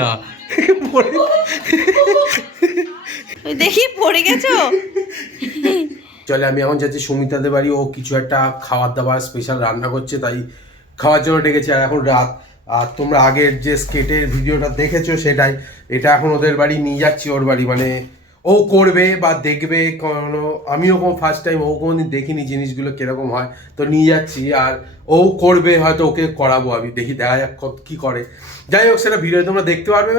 না দেখি পড়ে গেছো। চলে আমি এখন যাচ্ছি সুমিতাদের বাড়ি, ও কিছু একটা খাবার দাবার স্পেশাল রান্না করছে, তাই খাওয়ার জন্য ডেকেছে। আর এখন রাত, আর তোমরা আগের যে স্কেটের ভিডিওটা দেখেছো সেটাই, এটা এখন ওদের বাড়ি নিয়ে যাচ্ছি, ওর বাড়ি মানে ও করবে বা দেখবে কোনো, আমিও কোনো ফার্স্ট টাইম, ও কোনোদিন দেখিনি জিনিসগুলো কিরকম হয়, তো নিয়ে যাচ্ছি। আর ও করবে, হয়তো ওকে করাবো আমি, দেখি দেখা যাক কী করে। যাই হোক, সেটা ভিডিও তোমরা দেখতে পারবে।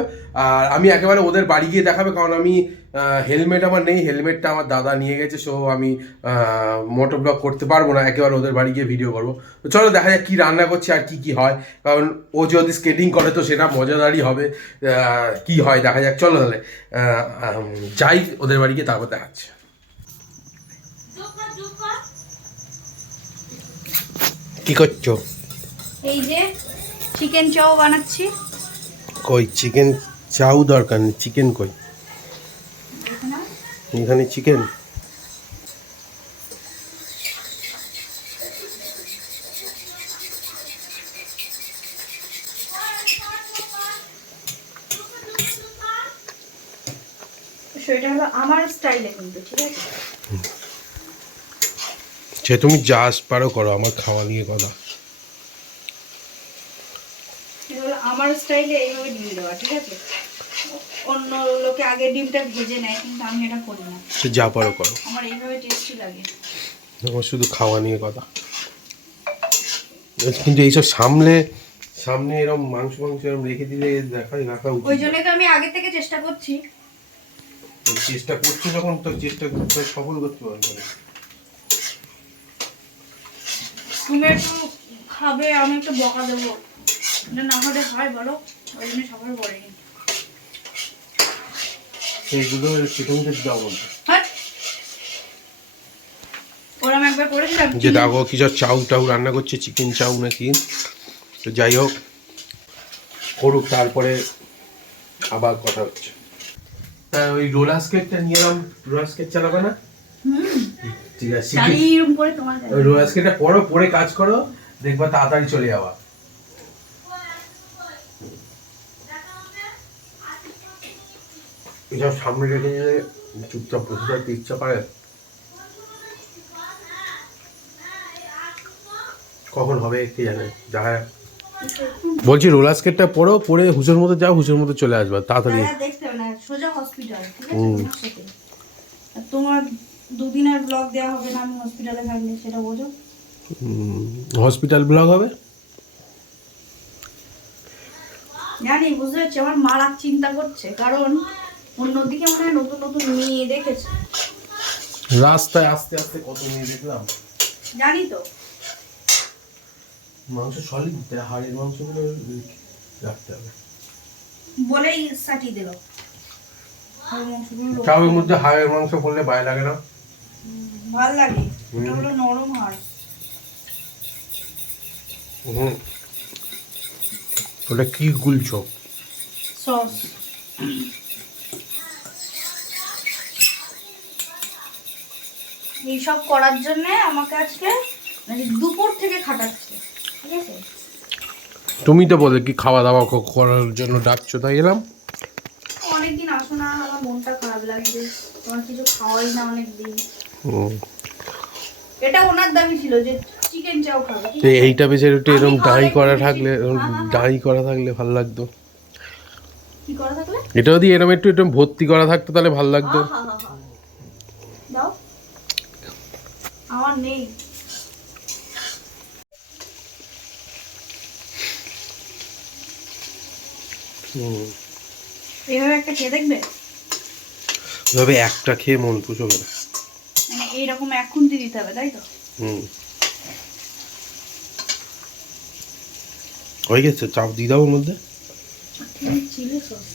আর আমি একেবারে ওদের বাড়ি গিয়ে দেখাবে, কারণ আমি হেলমেট আমার নেই, হেলমেটটা আমার দাদা নিয়ে গেছে, সো আমি মোটর ব্লগ করতে পারবো না, একেবারে ওদের বাড়ি গিয়ে ভিডিও করবো। তো চলো দেখা যাক কী রান্না করছে আর কি হয়, কারণ ও যদি স্কেটিং করে তো সেটা মজাদারই হবে। কি হয় দেখা যাক, চলো তাহলে যাই ওদের বাড়ি গিয়ে, তারপর দেখাচ্ছে। কি করছো? এই যে চিকেন চাও বানাচ্ছি। কই চিকেন চাও দরকার নেই, চিকেন কই? এখানে চিকেন। সেটা হলো আমার স্টাইলে কিন্তু, ঠিক আছে? সে তুমি যা পারো করো, আমার খাওয়া নিয়ে কথা। এটা হলো আমার স্টাইলে, এইভাবে ডিম দেওয়া, ঠিক আছে? অন্য লোকে আগে ডিমটা ভেজে নেয়, কিন্তু আমি এটা করি না। সে যা পারো করো, আমার এইভাবে টেস্টি লাগে। আমার শুধু খাওয়া নিয়ে কথা। কিন্তু এইসব সামনে এরকম মাংস এরকম রেখে দিলে রাখা উচিত। ওই জন্যই তো আমি আগে থেকে চেষ্টা করছি। চেষ্টা করছো যখন, তো চেষ্টা সফল করতে পারবে। তুমি একটু খাবে, আমি একটু বকা দেবো, এটা না হলে হয় বলো? ওই জন্য সবার বলেনি। সেইগুলো সেটা দাও বলতে। হ্যাঁ, ওরা আমি একবার করেছিলাম যে দেখো কিছু চাউ টাউ রান্না করছে, চিকেন চাউ নাকি, তো যাই হোক করুক, তারপরে আবার কথা হচ্ছে। তা ওই রোলার স্কেটটা নিয়ে এলাম, রোলার স্কেট চালাবে না? ঠিক আছে, ওই রোলার স্কেটটা পরে কাজ করো, দেখবা তাড়াতাড়ি চলে যাওয়া। এসব সামনে রেখে নিলে চুপচাপ বসে থাকতে ইচ্ছা করে। কখন হবে কে জানে, দেখা যাক। বলছি রোলার স্কেটটা পরে হুজুর মতো যাও, হুজুর মতো চলে আসবা তাড়াতাড়ি। দেখতে হবে না, সোজা হসপিটাল, ঠিক আছে? তোমার দুদিনের ব্লগ দেওয়া হবে না আমি হসপিটালে থাকলে, সেটা বোঝো। হসপিটাল ব্লগ হবে জানি, বুঝতে পারছি। আমার মারা চিন্তা করছে, কারণ অন্যদিকে মনে হয় নতুন নতুন মেয়ে দেখেছে রাস্তায় আস্তে আস্তে, কত মেয়ে দেখলাম। জানি তো, মাংস সলিড, হাড়ের মাংসগুলো রাখতে হবে বলেই সাটি দিল। চাউয়ের মধ্যে হাড়ের মাংস পড়লে গায়ে লাগে না, ভাল লাগে, ওটা হলো নরম হাড়। ওটা কি গুলছো? সস। এইসব করার জন্য আমাকে আজকে মানে দুপুর থেকে খাটাচ্ছে, ঠিক আছে? তুমি তো বলে কি খাওয়া দাওয়া করার জন্য ডাকছো, তাই এলাম। অনেকদিন আসো না, আমার মনটা খারাপ লাগছে, তোমার কিছু খাওয়াই না অনেকদিন। এটা ওনার দাবি ছিল যে চিকেন চাও খাবে, এইটা বেশি একটু এরকম ডাই করা থাকলে ভালো লাগতো। কি করা থাকলে? এটা যদি এরকম একটু ভর্তি করা থাকতো তাহলে ভালো লাগতো। দাও, আমার নেই। এইভাবে একটা খেয়ে দেখবে, এভাবে একটা খেয়ে মন পুষো না, মানে এইরকম এক খুন্তি দিতে হবে, তাই তো? হয়ে গেছে, চাপ দিয়ে দাও ওর মধ্যে। চিলি সস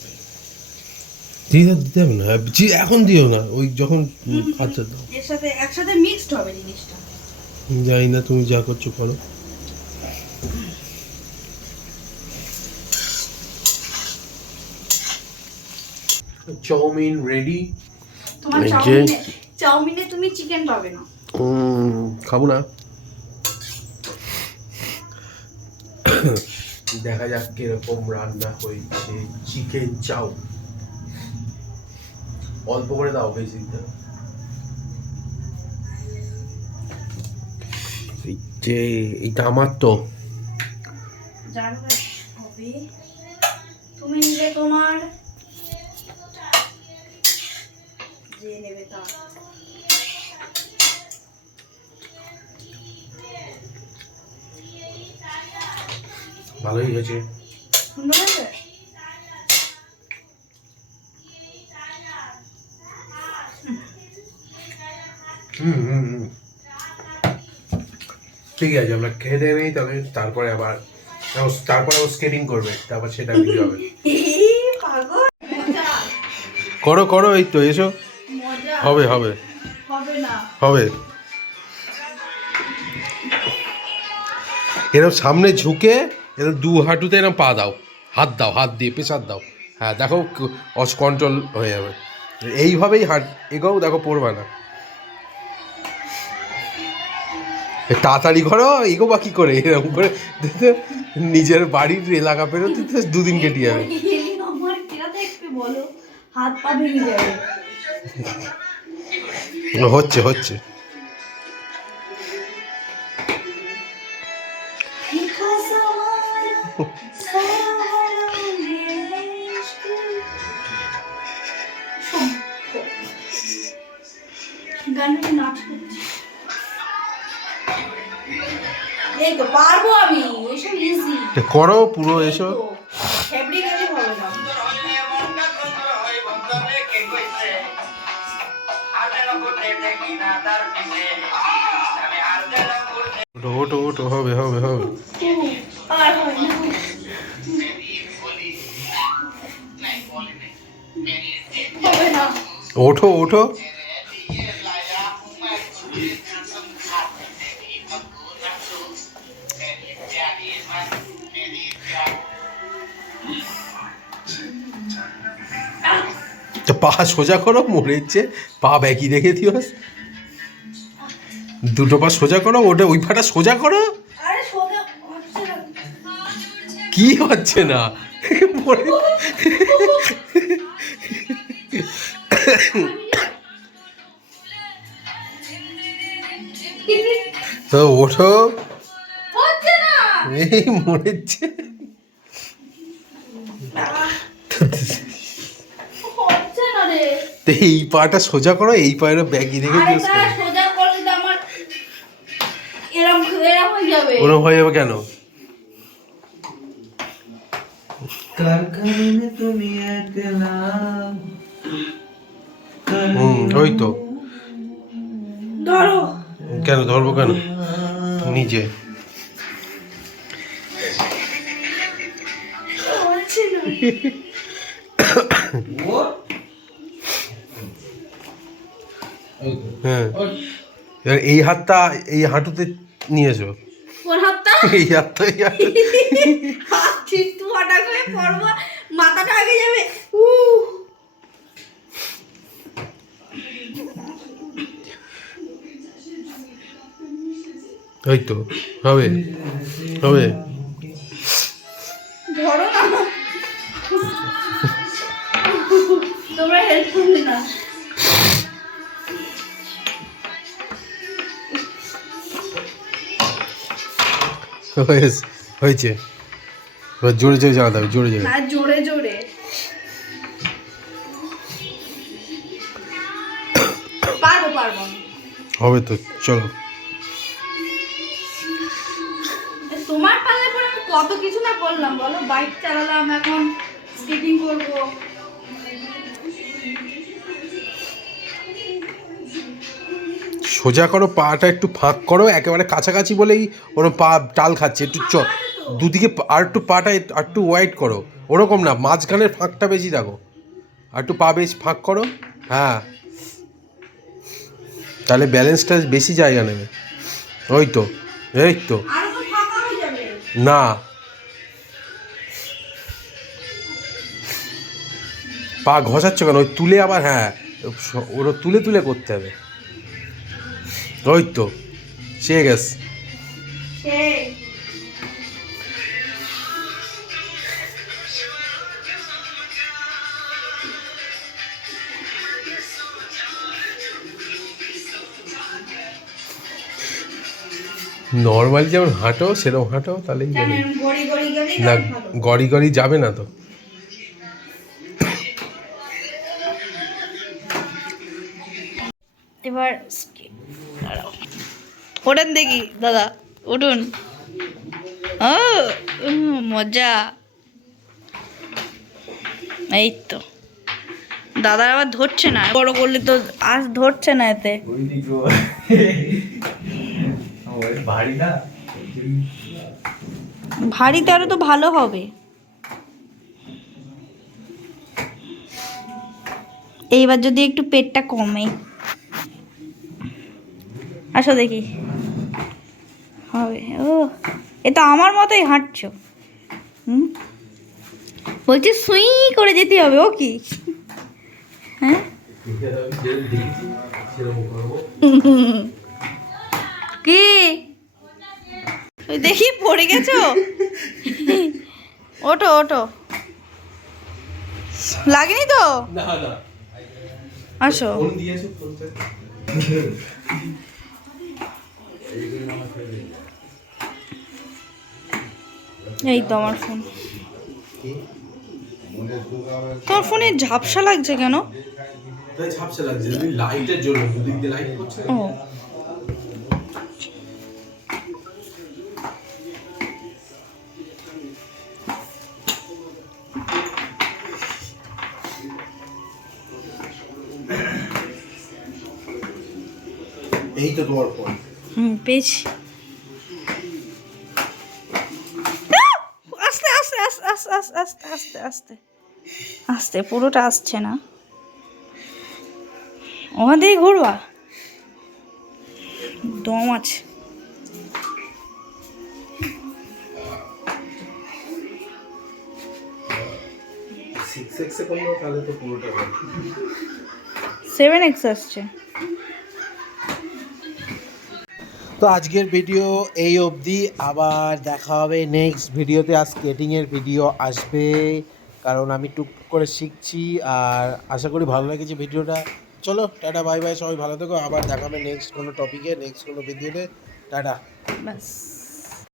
দিতে হবে না, এখন দিও না, ওই যখন আচ্ছা দাও, এর সাথে একসাথে মিক্সড হবে জিনিসটা। জানি না, তুমি যা করছো করো। Chowmein ready. তোমার চাউমিনে তুমি চিকেন পাবে না। খাবো না। দেখা যাক কিরকম রান্না হয়েছে। চিকেন চাউ অল্প করে দাও, বেশি দাও। যে এইটা আমার তো হবে, তুমি নিলে তোমার, যে নেবে তা। ভালোই হয়েছে। সুন্দর হয়েছে। ঠিক আছে, আমরা খেয়ে দিয়ে নেই তবে, তারপরে আবার তারপরে ও স্কেটিং করবে, তারপর সেটা ভিডিও হবে। পাগল, মজা করো করো, এই তো এসো। মজা হবে হবে হবে না। হবে। এরকম সামনে ঝুঁকে এরকম দু হাঁটুতে এরকম পা দাও, হাত দাও, হাত দিয়ে প্রেশার দাও। হ্যাঁ দেখো কন্ট্রোল হয়ে যাবে। এইভাবেই হাঁট এগোও, দেখো পড়বে না। তাড়াতাড়ি করো, এগো বা কি করে এরকম করে নিজের বাড়ির এলাকা পেরোতে তো দুদিন কেটে যাবে। আমার কেনা দেখবে বলো, হাত পা ভেঙে যাবে। হচ্ছে হচ্ছে। গানটা নাচ করছি, এই তো পারবো আমি, এসব ইজি। করো পুরো এসো। ফেব্রিক এলে হবে না। ওঠো ওঠো ওঠো, হবে হবে হবে। আর হয় না। হবে না। ওঠো ওঠো। তো পা সোজা করো, মরেছে পা ব্যাকি রেখে দিও। দুটো পা সোজা করো, ওটা ওই পাটা সোজা করো। আরে সোজা হচ্ছে না। কি হচ্ছে না? তো ওঠো, হচ্ছে না। এই মরেছে। হচ্ছে না রে। তো এই পাটা সোজা করো, এই পায়ের ব্যাগি রেখে আরে দিও। না, সোজা করলে তো আমার এরম এরম হয়ে যাবে। ওরম হয়ে যাবে কেন? কার কারণে তুমি একলা, ওই তো। ধরো। কেন ধরবো কেন? নিজে হচ্ছে না। ও হ্যাঁ, এবার এই হাতটা এই হাঁটুতে নিয়ে এসো। কোন হাতটা? এই হাতটা এই হাঁটু। হাত ঠিকটু হাঁটা করে পড়বো, মাথাটা আগে যাবে। ওই তো হবে হবে। ধরো না, তোমরা হেল্প করবে না। হয়েছে। এবার জোরে জোরে চালাতে হবে, জোরে জোরে। না, জোরে জোরে। পারবো পারবো। হবে তো, চলো। তোমার পাল্লে পরে আমি কত কিছু না করলাম বলো, বাইক চালালাম, এখন স্কেটিং করবো। সোজা করো, পাটা একটু ফাঁক করো, একেবারে কাছাকাছি বলেই ওর পা টাল খাচ্ছে। একটু দুদিকে আর একটু পাটা আর একটু ওয়াইড করো, ওরকম না, মাঝখানের ফাঁকটা বেশি রাখো। আর একটু পা বেশ ফাঁক করো। হ্যাঁ, তাহলে ব্যালেন্সটা বেশি জায়গা নেবে। ওই তো, এই তো। আরো তো ফাঁকা হয়ে যাবে। না, পা ঘষাচ্ছ কেন? ওই তুলে আবার, হ্যাঁ ওরা তুলে তুলে করতে হবে। ওই তো, সে গেছে। নর্মাল যেমন হাঁটো সেরকম হাঁটো তাহলেই কেন হবে। এরম গড়ি গড়ি গেলেই না তাহলে ভালো। গড়ি গড়ি যাবে না তো। এবার দাঁড়াও, ওঠেন দেখি দাদা, উঠুন। ও মজা। এই তো দাদার আবার ধরছে না, বড় করলে তো আজ ধরছে না এতে। ভারী না ভারীতে আরো তো ভালো হবে। এইবার যদি একটু পেটটা কমে, আসো দেখি হবে। ও এ তো আমার মতোই হাঁটছো। হুম, বলছি সুই করে যেতে হবে। ও কি হ্যাঁ কি ওই দেখি পড়ে গেছো। ওঠো ওঠো, লাগেনি তো? না না আসো। ফোন দিয়েছো ফোনটা। এই তো আমার ফোন। তোমার ফোনে ঝাপসা লাগছে কেন? তাই ঝাপসা লাগছে লাইটের জন্য, দুদিক দিয়ে লাইট করছে। ও এই তো তোমার ফোন। পেয়েছি। আস্তে আস্তে আস্তে আস্তে আস্তে আস্তে আস্তে আস্তে আস্তে, পুরোটা আসছে না। ওখান থেকে ঘুরবা, দম আছে। সিক্স এক্সে করলো তাহলে তো পুরোটা হবে। 7x আসছে। তো আজকের ভিডিও এই অবধি, আবার দেখা হবে নেক্সট ভিডিওতে। আর স্কেটিংয়ের ভিডিও আসবে, কারণ আমি টুকটুক করে শিখছি। আর আশা করি ভালো লেগেছে ভিডিওটা। চলো টাটা বাই বাই, সবাই ভালো থেকো। আবার দেখা হবে নেক্সট কোনো টপিকে, নেক্সট কোনো ভিডিওতে। টাটা। বাস।